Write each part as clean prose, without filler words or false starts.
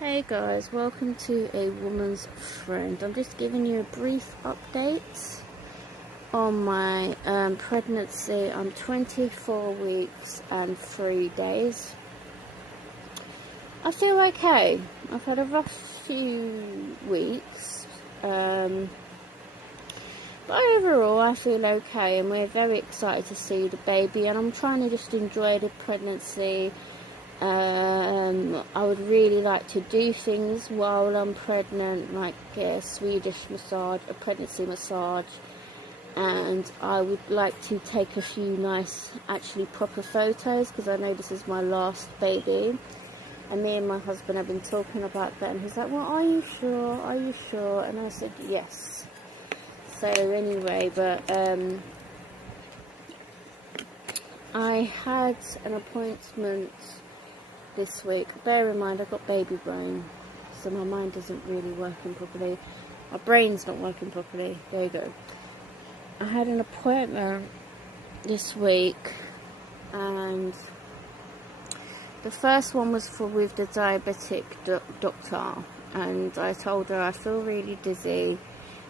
Hey guys, welcome to A Woman's Friend. I'm just giving you a brief update on my pregnancy. I'm 24 weeks and 3 days. I feel okay. I've had a rough few weeks, but overall I feel okay, and we're very excited to see the baby, and I'm trying to just enjoy the pregnancy. I would really like to do things while I'm pregnant, like a Swedish massage, a pregnancy massage, and I would like to take a few nice, actually proper photos, because I know this is my last baby, and me and my husband have been talking about that, and he's like, well, are you sure, and I said yes. So anyway, but I had an appointment this week. Bear in mind, I've got baby brain, so my mind isn't really working properly. My brain's not working properly. There you go. I had an appointment this week, and the first one was with the diabetic doctor, and I told her I feel really dizzy,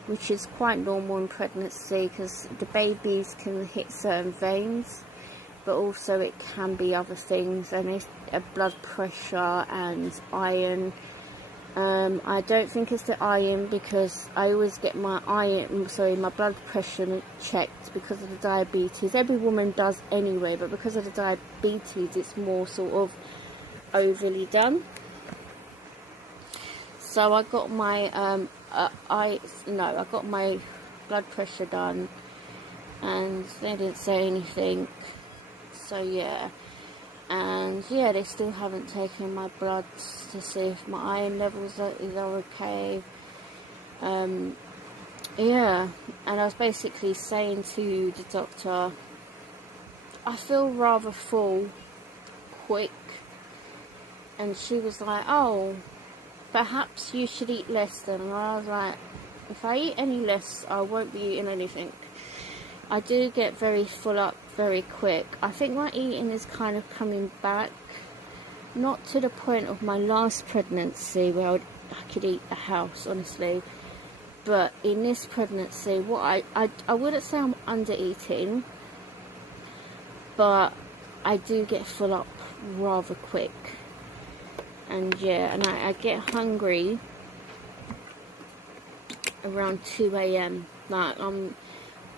which is quite normal in pregnancy because the babies can hit certain veins, but also it can be other things, and it's blood pressure and iron. I don't think it's the iron, because I always get my blood pressure checked because of the diabetes. Every woman does anyway, but because of the diabetes it's more sort of overly done. So I got my I got my blood pressure done, and they didn't say anything. So yeah, and yeah, they still haven't taken my blood to see if my iron levels are okay. Yeah, and I was basically saying to the doctor, I feel rather full quick, and she was like, oh, perhaps you should eat less then. And I was like, if I eat any less, I won't be eating anything. I do get very full up very quick. I think my eating is kind of coming back, not to the point of my last pregnancy where I could eat a house, honestly, but in this pregnancy, what I wouldn't say I'm under eating, but I do get full up rather quick, and yeah, and I get hungry around 2 a.m. like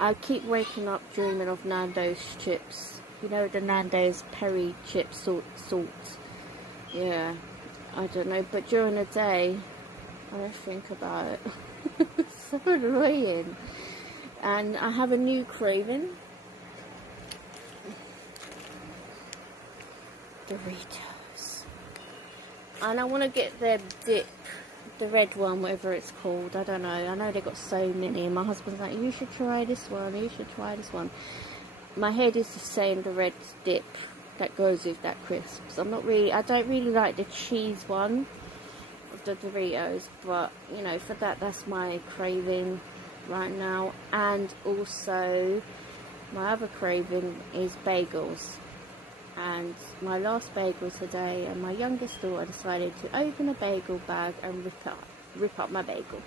I keep waking up dreaming of Nando's chips. You know, the Nando's peri chip salt. Yeah, I don't know. But during the day, I don't think about it. It's so annoying. And I have a new craving. Doritos. And I want to get their dip. The red one, whatever it's called, I don't know. I know they've got so many, and my husband's like, you should try this one. My head is just saying the red dip that goes with that crisps. I don't really like the cheese one of the Doritos, but you know, for that's my craving right now. And also my other craving is bagels, and my last bagel today, and my youngest daughter decided to open a bagel bag and rip up my bagel.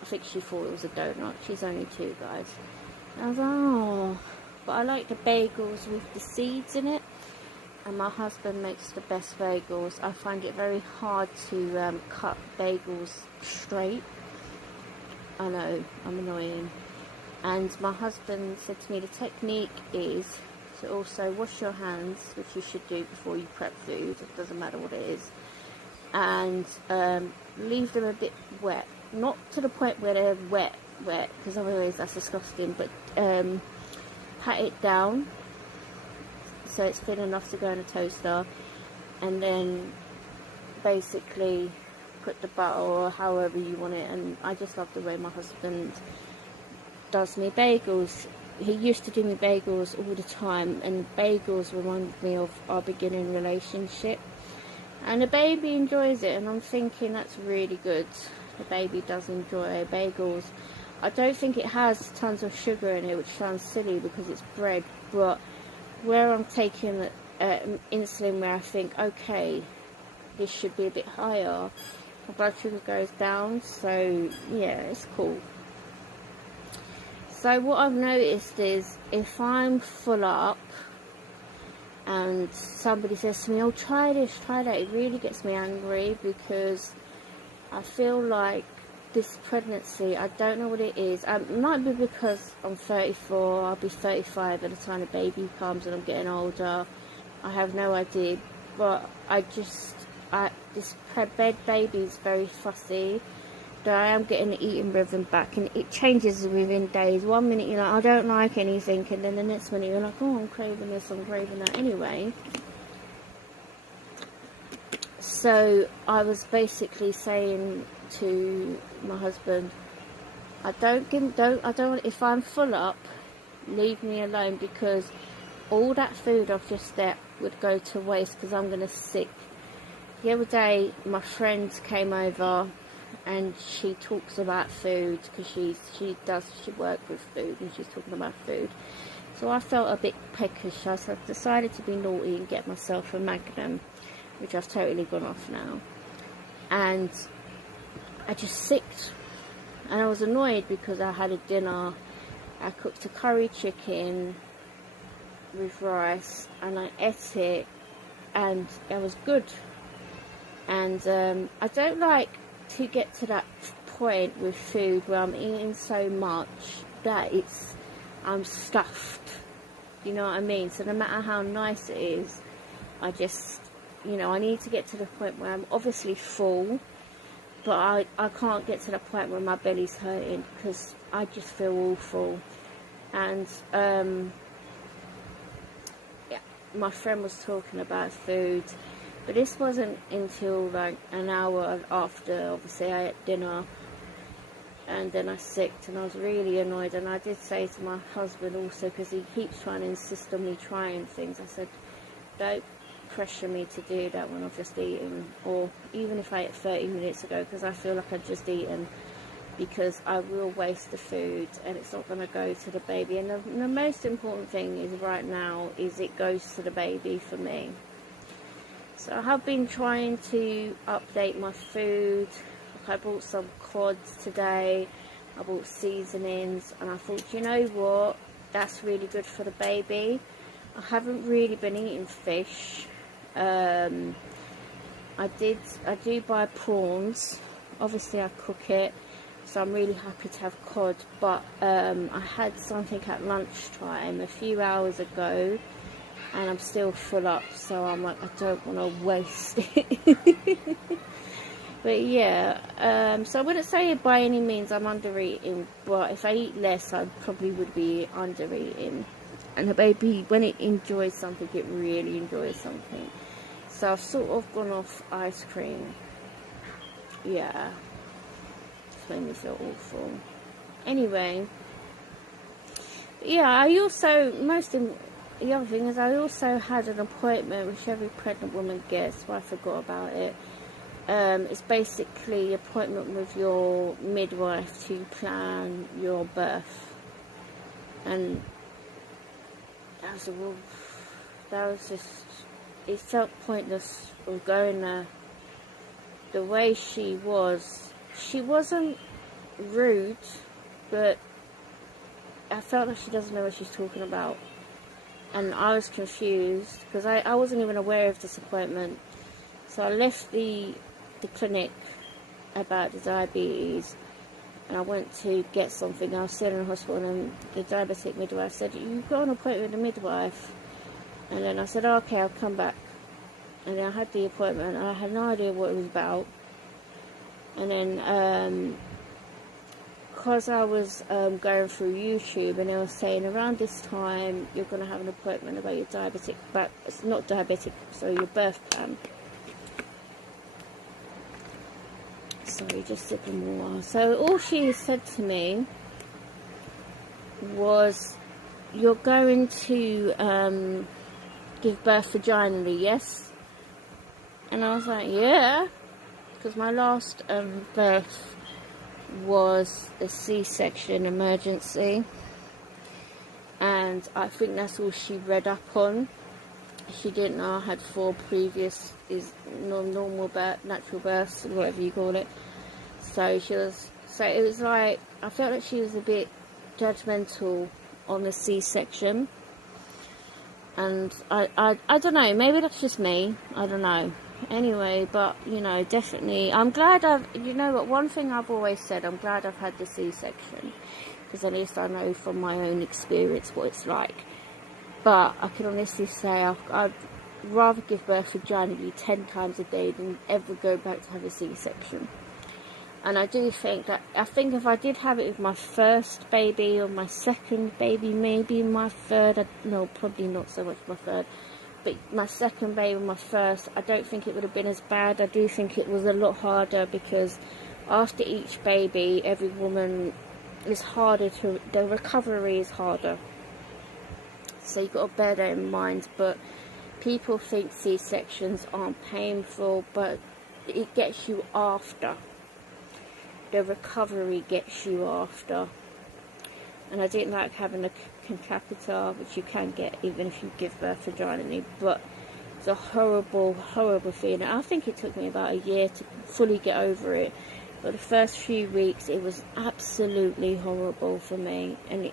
I think she thought it was a donut. She's only 2, guys. And I was like, oh, but I like the bagels with the seeds in it, and my husband makes the best bagels. I find it very hard to cut bagels straight. I know, I'm annoying. And my husband said to me the technique is to also wash your hands, which you should do before you prep food. It doesn't matter what it is, and leave them a bit wet, not to the point where they're wet, because otherwise that's disgusting. But pat it down so it's thin enough to go in a toaster, and then basically put the butter or however you want it. And I just love the way my husband does me bagels. He used to do me bagels all the time, and bagels reminded me of our beginning relationship. And the baby enjoys it, and I'm thinking that's really good. The baby does enjoy bagels. I don't think it has tons of sugar in it, which sounds silly because it's bread, but where I'm taking insulin, where I think, okay, this should be a bit higher. My blood sugar goes down, so yeah, it's cool. So what I've noticed is if I'm full up and somebody says to me, oh, try this, try that, it really gets me angry, because I feel like this pregnancy, I don't know what it is. It might be because I'm 34, I'll be 35 by the time the baby comes and I'm getting older. I have no idea, but this bed baby is very fussy. I am getting the eating rhythm back, and it changes within days. 1 minute you're like, I don't like anything, and then the next minute you're like, oh, I'm craving this, I'm craving that. Anyway, so I was basically saying to my husband, if I'm full up, leave me alone, because all that food I've just ate would go to waste, because I'm going to sick. The other day my friend came over, and she talks about food, because she works with food, and she's talking about food. So I felt a bit peckish, so I decided to be naughty and get myself a Magnum, which I've totally gone off now. And I just sicked, and I was annoyed because I had a dinner. I cooked a curry chicken with rice, and I ate it, and it was good. And I don't like to get to that point with food where I'm eating so much that I'm stuffed, you know what I mean? So no matter how nice it is, I just, I need to get to the point where I'm obviously full, but I can't get to the point where my belly's hurting, because I just feel awful. And yeah, my friend was talking about food, but this wasn't until like an hour after, obviously, I ate dinner, and then I sicked, and I was really annoyed. And I did say to my husband also, because he keeps trying to insist on me trying things, I said, don't pressure me to do that when I've just eaten, or even if I ate 30 minutes ago, because I feel like I've just eaten, because I will waste the food, and it's not going to go to the baby. And the most important thing is right now is it goes to the baby for me. So I have been trying to update my food. I bought some cods today, I bought seasonings, and I thought, you know what, that's really good for the baby. I haven't really been eating fish. I do buy prawns, obviously I cook it, so I'm really happy to have cod, but I had something at lunchtime a few hours ago, and I'm still full up, so I'm like, I don't want to waste it. But yeah, so I wouldn't say by any means I'm under eating, but if I eat less, I probably would be under eating. And the baby, when it enjoys something, it really enjoys something. So I've sort of gone off ice cream. Yeah, it's made me feel awful. Anyway, yeah, the other thing is, I also had an appointment, which every pregnant woman gets, but I forgot about it. It's basically an appointment with your midwife to plan your birth. And that was just, it felt pointless of going there. The way she wasn't rude, but I felt like she doesn't know what she's talking about. And I was confused, because I wasn't even aware of this appointment. So I left the clinic about the diabetes, and I went to get something. I was still in the hospital, and the diabetic midwife said, you've got an appointment with the midwife. And then I said, oh, okay, I'll come back. And then I had the appointment, and I had no idea what it was about. And then because I was going through YouTube, and they were saying around this time you're going to have an appointment about your diabetic, but it's not diabetic, so your birth plan. Sorry, just sipping water. So all she said to me was, you're going to give birth vaginally, yes? And I was like, yeah, because my last birth was a C-section emergency, and I think that's all she read up on. she didn't know I had 4 previous normal birth, natural births, whatever you call it. So it was like, I felt like she was a bit judgmental on the C-section. And I don't know, maybe that's just me, I don't know. Anyway, but, you know, definitely, I'm glad you know what, one thing I've always said, I'm glad I've had the C-section, because at least I know from my own experience what it's like. But I can honestly say I'd rather give birth vaginally 10 times a day than ever go back to have a C-section. And I do think that, if I did have it with my first baby or my second baby, maybe my third, no, probably not so much my third, but my second baby, my first, I don't think it would have been as bad. I do think it was a lot harder, because after each baby, every woman is harder the recovery is harder. So you've got to bear that in mind. But people think C-sections aren't painful, but it gets you after. The recovery gets you after. And I didn't like having a contractor, which you can get even if you give birth vaginally, but it's a horrible, horrible feeling. I think it took me about a year to fully get over it, but the first few weeks it was absolutely horrible for me, and